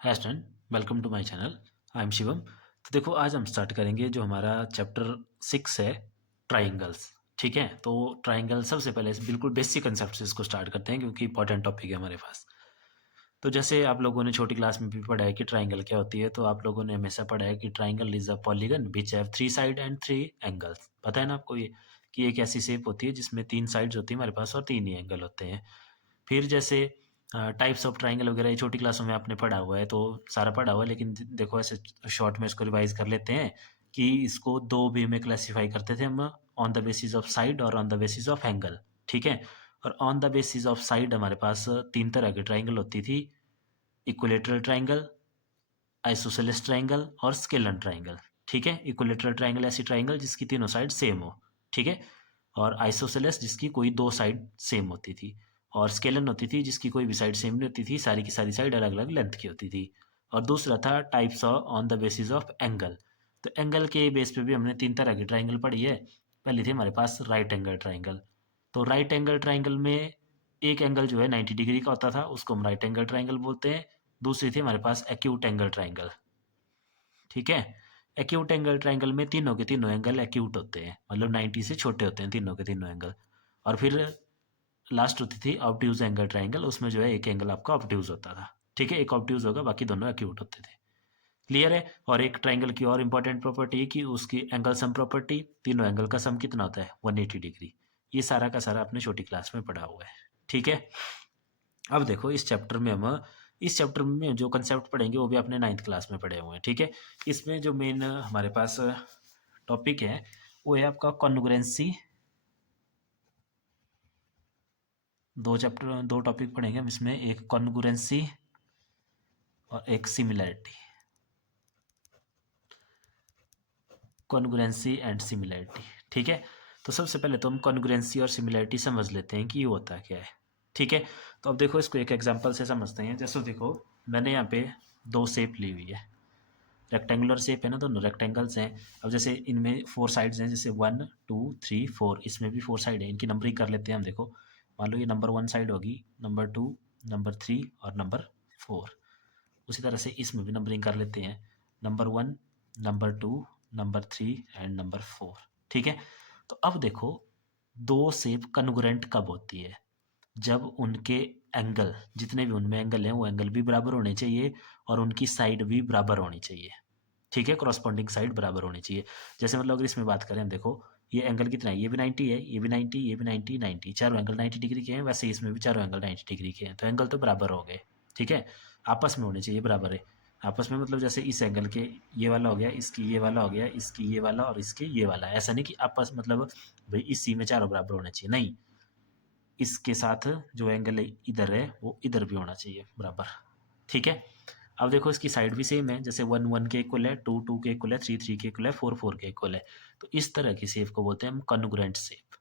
Hi student, welcome to my channel. I am Shivam. तो देखो, आज हम स्टार्ट करेंगे जो हमारा चैप्टर 6 है, ट्राइंगल्स। ठीक है, तो ट्राइंगल सबसे पहले बिल्कुल बेसिक कंसेप्ट से इसको स्टार्ट करते हैं क्योंकि इंपॉर्टेंट टॉपिक है हमारे पास। तो जैसे आप लोगों ने छोटी क्लास में भी पढ़ा है कि ट्राइंगल क्या होती है, तो आप लोगों ने हमेशा पढ़ा है कि triangle is a polygon which have 3 side and 3 angles. पता है ना आपको ये, कि एक ऐसी शेप होती है जिसमें 3 साइड्स होती है हमारे पास और 3 ही एंगल होते हैं। फिर जैसे टाइप्स ऑफ ट्राइंगल वगैरह ये छोटी क्लासों में आपने पढ़ा हुआ है, तो सारा पढ़ा हुआ है, लेकिन देखो ऐसे शॉर्ट में इसको रिवाइज कर लेते हैं कि इसको दो वे में क्लासीफाई करते थे हम, on the basis of side और on the basis of angle. ठीक है, और on the basis of side हमारे पास 3 तरह की ट्राइंगल होती थी: इक्विलेटरल ट्राइंगल, आइसोसेलेस ट्राइंगल और स्केलन ट्राइंगल। ठीक है, इक्विलेटरल ट्राइंगल ऐसी ट्राइंगल जिसकी तीनों साइड सेम हो। ठीक है, और आइसोसेलेस जिसकी कोई 2 साइड सेम होती थी, और स्केलन होती थी जिसकी कोई भी साइड सेम नहीं होती थी, सारी की सारी साइड अलग अलग लेंथ की होती थी। और दूसरा था types of on the basis of angle. तो एंगल के बेस पे भी हमने 3 तरह की ट्राइंगल पढ़ी है। पहली थी हमारे पास राइट एंगल ट्राइंगल। तो राइट एंगल ट्राइंगल में एक एंगल जो है 90 डिग्री का होता था, उसको हम राइट एंगल ट्राइंगल बोलते हैं। दूसरी थी हमारे पास एक्यूट एंगल ट्राइंगल। ठीक है, एक्यूट एंगल ट्राइंगल में तीनों के तीनों एंगल एक्यूट होते हैं, मतलब 90 से छोटे होते हैं तीनों के तीनों एंगल। और फिर लास्ट होती थी ऑब्ट्यूज एंगल ट्राइंगल, उसमें जो है एक एंगल आपका ऑब्ट्यूज होता था। ठीक है, एक ऑब्ट्यूज होगा, बाकी दोनों एक्यूट होते थे। क्लियर है। और एक ट्राइंगल की और इंपॉर्टेंट प्रॉपर्टी है कि उसकी एंगल सम प्रॉपर्टी, तीनों एंगल का सम कितना होता है, 180 डिग्री। ये सारा का सारा आपने छोटी क्लास में पढ़ा हुआ है। ठीक है, अब देखो इस चैप्टर में जो कंसेप्ट पढ़ेंगे वो भी आपने 9th क्लास में पढ़े हुए हैं। ठीक है, इसमें जो मेन हमारे पास टॉपिक है वो है आपका कॉन्ग्रुएंसी। दो टॉपिक पढ़ेंगे हम इसमें, एक कॉन्ग्रुएंसी और एक सिमिलैरिटी। Congruency and similarity. ठीक है, तो सबसे पहले तो हम कॉन्ग्रुएंसी और सिमिलैरिटी समझ लेते हैं कि ये होता क्या है। ठीक है, तो अब देखो इसको एक एग्जांपल से समझते हैं। जैसे देखो, मैंने यहाँ पे दो शेप ली हुई है, रेक्टेंगुलर शेप है ना, दोनों रेक्टेंगल्स हैं। अब जैसे इनमें 4 साइड्स हैं, जैसे 1 2 3 4, इसमें भी 4 साइड है। इनकी नंबरिंग कर लेते हैं हम। देखो, मान लो ये नंबर 1 साइड होगी, नंबर 2, नंबर 3 और नंबर 4। उसी तरह से इसमें भी नंबरिंग कर लेते हैं, number 1, number 2, number 3 and number 4। ठीक है, तो अब देखो, दो शेप कन्ग्रुएंट कब होती है? जब उनके एंगल, जितने भी उनमें एंगल हैं वो एंगल भी बराबर होने चाहिए और उनकी साइड भी बराबर होनी चाहिए। ठीक है, करॉस्पॉन्डिंग साइड बराबर होनी चाहिए। जैसे मतलब अगर इसमें बात करें हम, देखो ये एंगल कितना है, ये भी 90 है, ये भी 90, ये भी 90, 90, चारों एंगल 90 डिग्री के हैं। वैसे ही इसमें भी चारों एंगल 90 डिग्री के हैं, तो एंगल तो बराबर हो गए। ठीक है, आपस में होने चाहिए बराबर है। आपस में मतलब जैसे इस एंगल के ये वाला हो गया, इसकी ये वाला हो गया, इसकी ये वाला और इसके ये वाला। ऐसा नहीं कि आपस मतलब भाई इसी में चारों बराबर होने चाहिए, नहीं। इसके साथ जो एंगल इधर है वो इधर भी होना चाहिए बराबर। ठीक है, अब देखो इसकी साइड भी सेम है, जैसे 1 1 के इक्वल है, 2 2 के इक्वल है, 3 3 के इक्वल है, 4 4 के इक्वल है। तो इस तरह की शेप को बोलते हैं हम कॉन्ग्रुएंट शेप।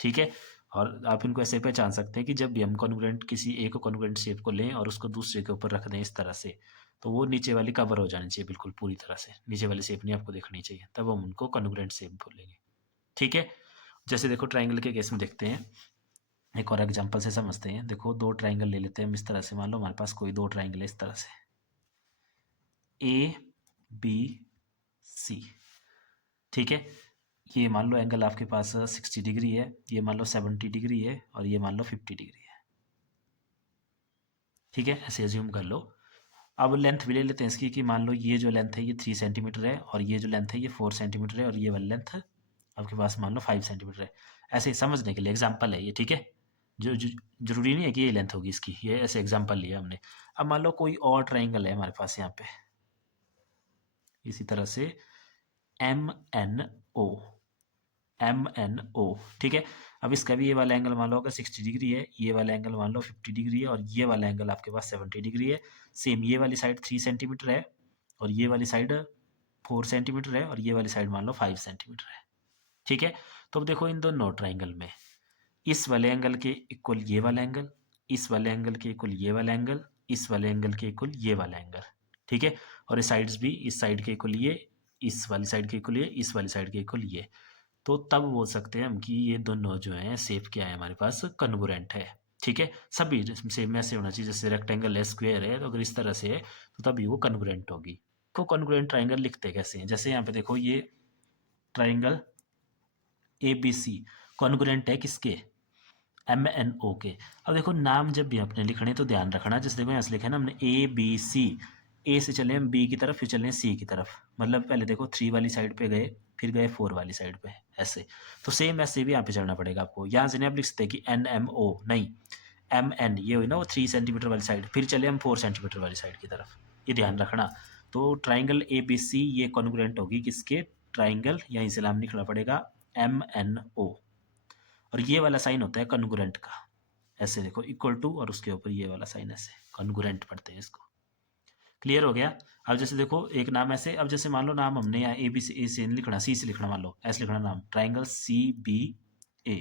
ठीक है, और आप इनको ऐसे पहचान सकते हैं कि जब भी हम कॉन्ग्रुएंट किसी एक कॉन्ग्रुएंट शेप को लें और उसको दूसरे के ऊपर रख दें इस तरह से, तो वो नीचे वाली कवर हो जानी चाहिए बिल्कुल पूरी तरह से, नीचे वाली शेप नहीं आपको देखनी चाहिए, तब हम उनको कॉन्ग्रुएंट शेप बोलेंगे। ठीक है, जैसे देखो ट्राइंगल के केस में देखते हैं, एक और एग्जांपल से समझते हैं। देखो, दो ट्राइंगल ले लेते हैं हम इस तरह से। मान लो हमारे पास कोई दो ट्राइंगल है इस तरह से, ए बी सी। ठीक है, ये मान लो एंगल आपके पास 60 डिग्री है, ये मान लो 70 डिग्री है और ये मान लो 50 डिग्री है। ठीक है, ऐसे एज्यूम कर लो। अब लेंथ भी ले लेते हैं इसकी, कि मान लो ये जो लेंथ है ये 3 सेंटीमीटर है और ये जो लेंथ है ये 4 सेंटीमीटर है और ये वाली लेंथ आपके पास मान लो 5 सेंटीमीटर है। ऐसे समझने के लिए एग्जाम्पल है ये। ठीक है, जो जरूरी नहीं है कि ये लेंथ होगी इसकी, ये ऐसे एग्जाम्पल लिया हमने। अब मान लो कोई और ट्राइंगल है हमारे पास यहाँ पे, इसी तरह से M N O, M N O. ठीक है, अब इसका भी ये वाला एंगल मान लो अगर 60 डिग्री है, ये वाला एंगल मान लो 50 डिग्री है और ये वाला एंगल आपके पास 70 डिग्री है। सेम ये वाली साइड 3 सेंटीमीटर है और ये वाली साइड 4 सेंटीमीटर है और ये वाली साइड मान लो 5 सेंटीमीटर है। ठीक है, तो अब देखो इन दोनों ट्राइंगल में इस वाले एंगल के इक्वल ये वाला एंगल, इस वाले एंगल के इक्वल ये वाला एंगल, इस वाले एंगल के इक्वल ये वाला एंगल। ठीक है, और इस साइड्स भी, इस साइड के इक्वल ये, इस वाली साइड के इक्वल ये, इस वाली साइड के इक्वल ये। तो तब बोल सकते हैं हम कि ये दोनों जो हैं शेप क्या है हमारे पास, कन्ग्रुएंट है। ठीक है, सभी सेम ऐसे होना चाहिए, जैसे रेक्टेंगल है, स्क्वायर है, तो अगर इस तरह से है तो तभी वो कॉन्ग्रुएंट होगी। को कॉन्ग्रुएंट ट्राइंगल लिखते कैसे हैं, जैसे यहाँ पे देखो ये triangle A B C congruent है किसके, एम एन ओ के। अब देखो नाम जब भी आपने लिखने तो ध्यान रखना, जैसे देखो यहाँ से लिखा है ना हमने ए बी सी, ए से चले हम बी की तरफ, फिर चले सी की तरफ, मतलब पहले देखो 3 वाली साइड पे गए, फिर गए 4 वाली साइड पे, ऐसे। तो सेम ऐसे भी यहाँ पे चलना पड़ेगा आपको। यहाँ से नहीं आप लिख सकते कि एन एम ओ, नहीं, एम एन ये हुई ना वो 3 सेंटीमीटर वाली साइड, फिर चले हम 4 सेंटीमीटर वाली साइड की तरफ, ये ध्यान रखना। तो ट्राइंगल ए बी सी ये कॉन्ग्रुएंट होगी किसके, ट्राइंगल, यहीं से नाम लिखना पड़ेगा एम एन ओ। और ये वाला साइन होता है कॉन्ग्रुएंट का, ऐसे देखो इक्वल टू, और उसके ऊपर ये वाला साइन ऐसे, कॉन्ग्रुएंट पढ़ते हैं इसको। क्लियर हो गया। अब जैसे देखो एक नाम ऐसे, अब जैसे मान लो नाम हमने यहाँ ए बी से, ए से नहीं लिखना, सी से लिखना, मान लो ऐसे लिखना नाम ट्राइंगल सी बी ए।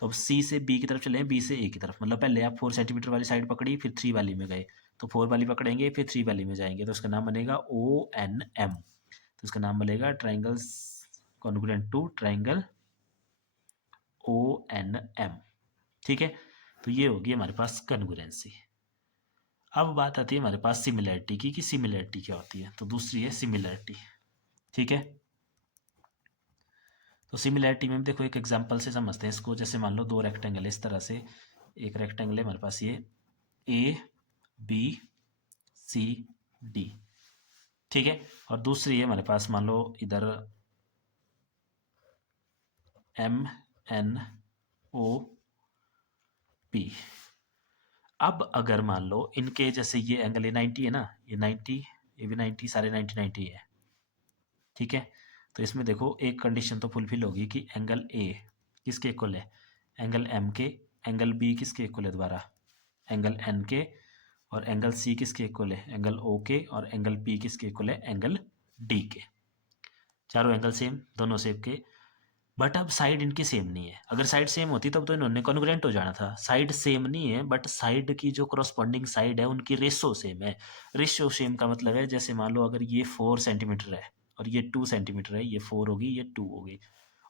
तो अब सी से बी की तरफ चले, बी से ए की तरफ, मतलब पहले आप 4 सेंटीमीटर वाली साइड पकड़ी, फिर 3 वाली में गए, तो 4 वाली पकड़ेंगे, फिर 3 वाली में जाएंगे, तो उसका नाम बनेगा ओ एन एम। तो इसका नाम बनेगा triangle congruent to triangle O N M. ठीक है, तो ये होगी हमारे पास कॉन्ग्रुएंसी। अब बात आती है हमारे पास सिमिलैरिटी की, कि सिमिलैरिटी क्या होती है। तो दूसरी है सिमिलैरिटी। ठीक है, तो सिमिलैरिटी में हम देखो एक एग्जांपल से समझते हैं इसको। जैसे मान लो दो रेक्टेंगल है इस तरह से, एक रेक्टेंगल है हमारे पास ये ए बी सी डी, ठीक है, और दूसरी है हमारे पास मान लो इधर एम एन ओ पी। अब अगर मान लो इनके जैसे ये एंगल ये 90 है ना, ये 90, ये भी 90, सारे 90 90 है। ठीक है, तो इसमें देखो एक कंडीशन तो फुलफिल होगी कि एंगल ए किसके इक्वल है, एंगल एम के, एंगल बी किसके इक्वल है दोबारा, एंगल एन के, और एंगल सी किसके इक्वल है, एंगल ओ के, और एंगल पी किसके इक्वल है, एंगल डी के। चारों एंगल सेम, दोनों सेम के, बट अब साइड इनकी सेम नहीं है। अगर साइड सेम होती तब तो इन्होंने कॉन्ग्रुएंट हो जाना था। साइड सेम नहीं है, बट साइड की जो करस्पॉन्डिंग साइड है उनकी रेशो सेम है। रेशो सेम का मतलब है जैसे मान लो अगर ये 4 सेंटीमीटर है और ये 2 सेंटीमीटर है, ये 4 होगी, ये 2 होगी,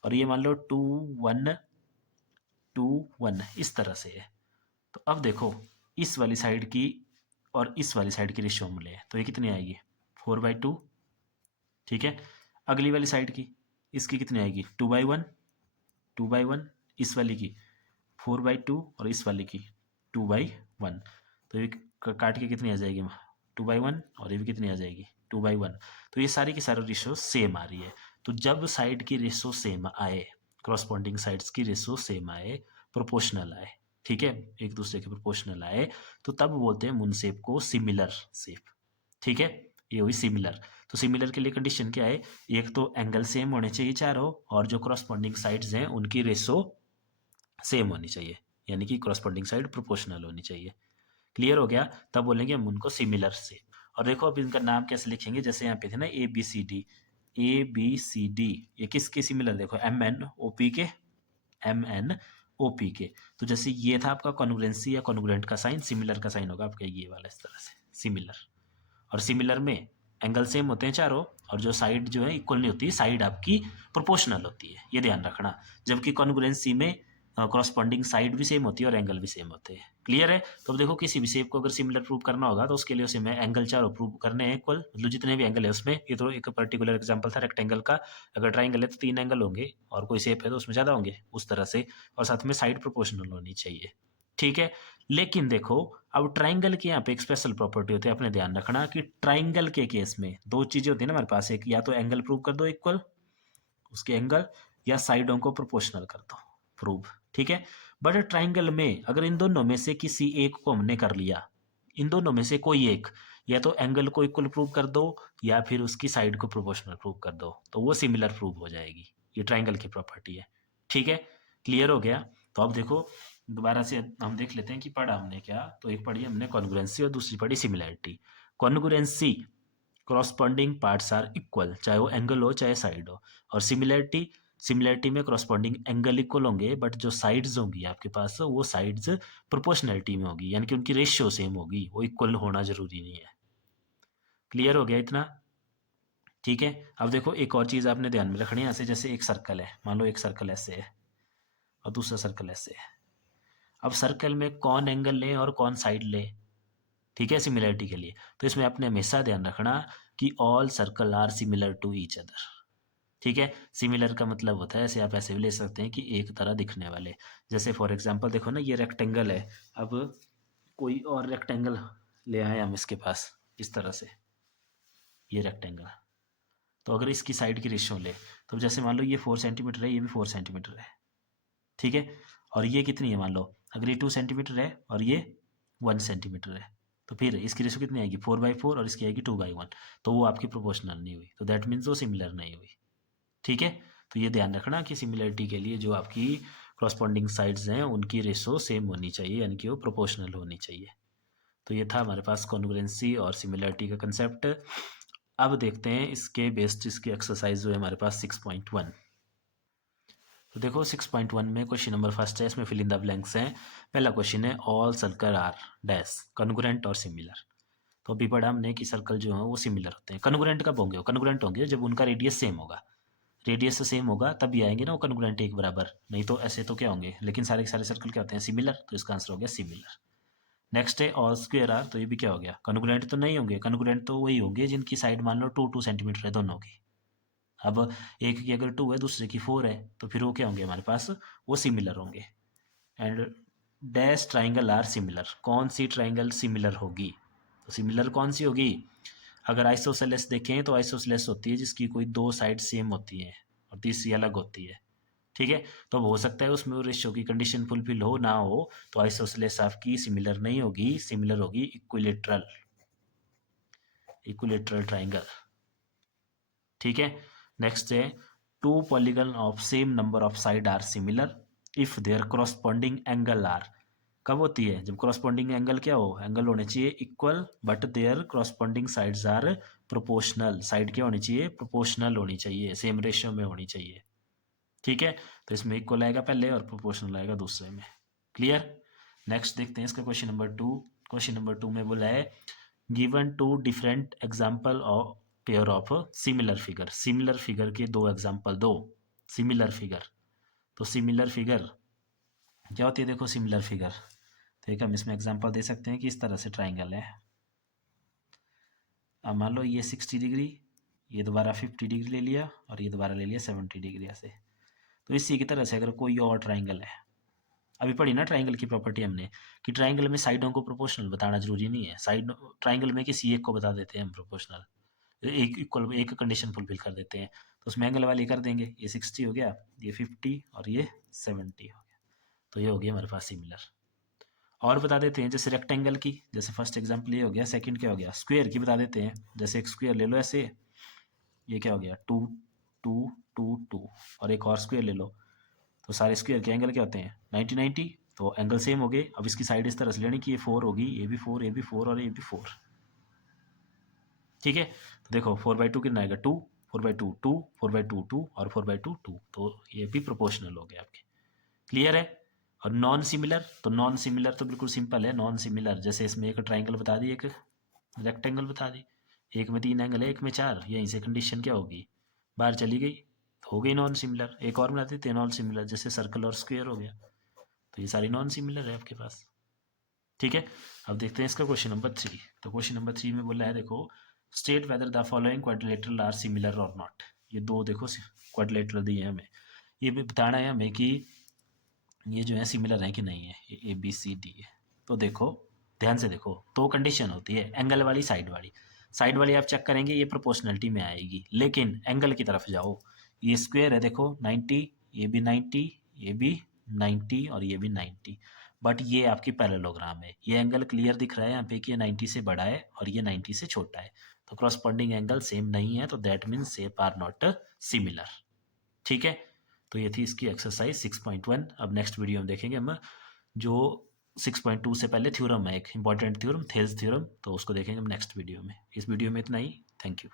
और ये मान लो 2 1 2 1 इस तरह से है। तो अब देखो इस वाली साइड की और इस वाली साइड की रेशियो हम ले तो ये कितनी आएगी, 4/2। ठीक है, अगली वाली साइड की इसकी कितनी आएगी, 2/1, 2/1, इस वाली की 4/2, और इस वाली की 2/1। तो ये काट के कितनी आ जाएगी, 2/1, और ये भी कितनी आ जाएगी, 2/1। तो ये सारी की सारी रेशो सेम आ रही है। तो जब साइड की रेशो सेम आए, करस्पॉन्डिंग साइड्स की रेशो सेम आए, प्रोपोर्शनल आए, ठीक है, एक दूसरे के प्रोपोर्शनल आए, तो तब बोलते हैं मून शेप को सिमिलर शेप। ठीक है, ये हुई सिमिलर। तो सिमिलर के लिए कंडीशन क्या है, एक तो एंगल सेम होने चाहिए चारों, और जो करस्पॉन्डिंग साइड्स हैं उनकी रेशो सेम होनी चाहिए, यानी कि करस्पॉन्डिंग साइड प्रोपोर्शनल होनी चाहिए। क्लियर हो गया, तब बोलेंगे हम उनको सिमिलर से। और देखो अब इनका नाम कैसे लिखेंगे, जैसे यहाँ पे थे ना A B C D, A B C D, ये किसके सिमिलर, देखो एम एन ओ पी के, एम एन ओ पी के। तो जैसे ये था आपका कॉन्ग्रुएंसी या कॉन्ग्रुएंट का साइन, सिमिलर का साइन होगा आपका ये वाला इस तरह से, सिमिलर। और सिमिलर में एंगल सेम होते हैं चारों, और जो साइड जो है इक्वल नहीं होती, साइड आपकी प्रोपोर्शनल होती है, ये ध्यान रखना। जबकि कॉन्ग्रुएंसी में करस्पॉन्डिंग साइड भी सेम होती है और एंगल भी सेम होते हैं। क्लियर है। तो अब देखो किसी भी शेप को अगर सिमिलर प्रूव करना होगा तो उसके लिए उसे मैं एंगल चारों प्रूव करने हैं इक्वल, मतलब जितने भी एंगल है उसमें। ये तो एक पर्टिकुलर एग्जांपल था रेक्टेंगल का, अगर ट्राइंगल है तो 3 एंगल होंगे, और कोई शेप है तो उसमें ज़्यादा होंगे, उस तरह से। और साथ में साइड प्रोपोर्शनल होनी चाहिए, ठीक है। लेकिन देखो अब ट्राइंगल की यहाँ पे एक स्पेशल प्रॉपर्टी होती है, आपने ध्यान रखना कि ट्राइंगल के केस में 2 चीजें होती है ना हमारे पास, एक या तो एंगल प्रूव कर दो इक्वल उसके एंगल, या साइडों को प्रोपोर्शनल कर दो प्रूव, ठीक है। बट ट्राइंगल में अगर इन दोनों में से किसी एक को हमने कर लिया, इन दोनों में से कोई एक, या तो एंगल को इक्वल प्रूव कर दो या फिर उसकी साइड को प्रोपोर्शनल प्रूव कर दो, तो वो सिमिलर प्रूव हो जाएगी। ये ट्राइंगल की प्रॉपर्टी है, ठीक है। क्लियर हो गया। तो अब देखो दोबारा से हम देख लेते हैं कि पढ़ा हमने क्या। तो एक पढ़ी हमने कॉन्ग्रुएंसी और दूसरी पढ़ी similarity. Congruency, corresponding parts are equal, चाहे वो एंगल हो चाहे साइड हो। और सिमिलैरिटी, सिमिलैरिटी में करस्पॉन्डिंग एंगल इक्वल होंगे, बट जो साइड्स होंगी आपके पास वो साइड्स प्रोपोर्शनैलिटी में होगी, यानी कि उनकी रेशियो सेम होगी, वो इक्वल होना जरूरी नहीं है। क्लियर हो गया इतना, ठीक है। अब देखो एक और चीज़ आपने ध्यान में रखनी है, ऐसे जैसे एक सर्कल है, मान लो एक सर्कल ऐसे है और दूसरा सर्कल ऐसे है। अब सर्कल में कौन एंगल ले और कौन साइड ले, ठीक है, सिमिलरिटी के लिए। तो इसमें आपने हमेशा ध्यान रखना कि all circle are similar to each other, ठीक है। सिमिलर का मतलब होता है, ऐसे आप ऐसे भी ले सकते हैं कि एक तरह दिखने वाले। जैसे फॉर एग्जांपल देखो ना, ये रेक्टेंगल है, अब कोई और रेक्टेंगल ले आए हम इसके पास इस तरह से, ये रेक्टेंगल, तो अगर इसकी साइड की रेशियो ले, तो जैसे मान लो ये 4 सेंटीमीटर है, ये भी 4 सेंटीमीटर है, ठीक है। और ये कितनी है, मान लो अगर ये 2 सेंटीमीटर है और ये 1 सेंटीमीटर है, तो फिर इसकी रेशियो कितनी आएगी, 4/4, और इसकी आएगी 2/1, तो वो आपकी प्रोपोर्शनल नहीं हुई, तो दैट मीन्स वो सिमिलर नहीं हुई, ठीक है। तो ये ध्यान रखना कि सिमिलरिटी के लिए जो आपकी क्रॉसपॉन्डिंग साइड्स हैं उनकी रेशो सेम होनी चाहिए, यानी कि वो प्रोपोर्शनल होनी चाहिए। तो ये था हमारे पास कॉन्ग्रुएंसी और सिमिलरिटी का कंसेप्ट। अब देखते हैं इसके बेस्ड इसकी एक्सरसाइज जो है हमारे पास 6.1। तो देखो 6.1 में क्वेश्चन नंबर फर्स्ट है, इसमें फिल इन द ब्लैंक्स हैं। पहला क्वेश्चन है all circle are dash congruent और सिमिलर। तो अभी पढ़ा हमने कि सर्कल जो है वो सिमिलर होते हैं। कॉन्ग्रुएंट कब होंगे, कॉन्ग्रुएंट होंगे जब उनका रेडियस सेम होगा, रेडियस सेम होगा तभी आएंगे ना वो कॉन्ग्रुएंट एक बराबर, नहीं तो ऐसे तो क्या होंगे। लेकिन सारे के सारे सर्कल क्या होते हैं, सिमिलर, तो इसका आंसर हो गया सिमिलर। नेक्स्ट है ऑल स्क्वायर आर, तो ये भी क्या हो गया, कॉन्ग्रुएंट तो नहीं होंगे, कॉन्ग्रुएंट तो वही होंगे जिनकी साइड मान लो 2 सेंटीमीटर है दोनों की। अब एक की अगर 2 है दूसरे की 4 है, तो फिर वो क्या होंगे हमारे पास, वो सिमिलर होंगे। And dash triangle are similar, कौन सी ट्राइंगल सिमिलर होगी, तो सिमिलर कौन सी होगी। अगर आइसोसेलेस देखें तो आइसोसेलेस होती है जिसकी कोई 2 साइड सेम होती हैं और तीसरी अलग होती है, ठीक है। तो अब हो सकता है उसमें वो रेशियो की कंडीशन फुलफिल हो ना हो, तो आइसोसेलेस आपकी सिमिलर नहीं होगी, सिमिलर होगी इक्विलेटरल, इक्विलेटरल ट्राइंगल, ठीक है। नेक्स्ट है two polygon of same number of side are similar if their corresponding angle are. कब होती है, जब करस्पॉन्डिंग एंगल क्या हो, एंगल होने चाहिए equal but their corresponding sides are proportional, side क्या होनी चाहिए, प्रोपोर्शनल होनी चाहिए, सेम रेशियो में होनी चाहिए, ठीक है। तो इसमें इक्वल आएगा पहले और प्रोपोर्शनल आएगा दूसरे में, क्लियर। नेक्स्ट देखते हैं इसका क्वेश्चन नंबर 2। क्वेश्चन नंबर 2 में बोला है given two different example of pair of similar figure, similar figure के 2 एग्जाम्पल दो, सिमिलर फिगर। तो सिमिलर फिगर क्या होती है, देखो सिमिलर फिगर, तो एक हम इसमें एग्जाम्पल दे सकते हैं कि इस तरह से ट्राइंगल है। अब मान लो ये 60 डिग्री, ये दोबारा 50 डिग्री ले लिया और ये दोबारा ले लिया 70 डिग्री ऐसे। तो इसी की तरह से अगर कोई और ट्राइंगल है, अभी पढ़ी ना ट्राइंगल की प्रॉपर्टी हमने कि ट्राइंगल में साइडों को प्रोपोर्शनल बताना जरूरी नहीं है, साइड ट्राइंगल में किसी एक को बता देते हैं हम प्रोपोर्शनल, एक इक्वल एक कंडीशन फुलफिल कर देते हैं, तो उसमें एंगल वाले कर देंगे, ये 60 हो गया, ये 50 और ये 70 हो गया, तो ये हो गया हमारे पास सिमिलर। और बता देते हैं जैसे रेक्टेंगल की, जैसे फर्स्ट एग्जाम्पल ये हो गया, सेकंड क्या हो गया, स्क्वायर की बता देते हैं। जैसे एक स्क्वायर ले लो ऐसे, ये क्या हो गया 2 2 2 2, और एक और स्क्वायर ले लो, तो सारे स्क्वायर के एंगल क्या होते हैं 90 90, तो एंगल सेम हो गए। अब इसकी साइड इस तरह से लेनी कि ये 4 होगी, ये भी 4, ये भी 4 और ये भी 4, ठीक है। तो देखो 4/2 कितना आएगा 2, 4/2 2, 4/2 2 और 4/2 2, तो ये भी प्रोपोर्शनल हो गए आपके, क्लियर है। और नॉन सिमिलर, तो नॉन सिमिलर तो बिल्कुल सिंपल है, नॉन सिमिलर जैसे इसमें एक ट्राइंगल बता दी, एक रेक्टेंगल बता दी, एक में 3 एंगल है एक में 4, यहीं से कंडीशन क्या होगी, बाहर चली गई, तो हो गई नॉन सिमिलर। एक और बना देते हैं नॉन सिमिलर, जैसे सर्कल और स्क्वायर हो गया, तो ये सारी नॉन सिमिलर है आपके पास, ठीक है। अब देखते हैं इसका क्वेश्चन नंबर 3। तो क्वेश्चन नंबर 3 में बोला है देखो state whether the following quadrilateral are similar और नॉट। ये दो देखो क्वाड्रिलेटरल दिए हैं हमें, ये भी बताना है हमें कि ये जो है सिमिलर है कि नहीं है, ये ABCD है। तो देखो ध्यान से देखो, तो कंडीशन होती है एंगल वाली साइड वाली, साइड वाली आप चेक करेंगे ये प्रोपोर्शनलिटी में आएगी, लेकिन एंगल की तरफ जाओ, ये स्क्वायर है देखो 90, ये भी 90, ये भी 90 और ये भी 90, बट ये आपकी पैरेललोग्राम है, ये एंगल क्लियर दिख रहा है यहाँ पे कि ये 90 से बड़ा है और ये 90 से छोटा है, तो क्रॉसपॉन्डिंग एंगल सेम नहीं है, तो that means shape are not similar, ठीक है। तो ये थी इसकी एक्सरसाइज 6.1। अब नेक्स्ट वीडियो में देखेंगे हम जो 6.2 से पहले थ्योरम है, एक इंपॉर्टेंट थ्योरम, थेल्स थ्योरम, तो उसको देखेंगे हम नेक्स्ट वीडियो में। इस वीडियो में इतना ही, थैंक यू।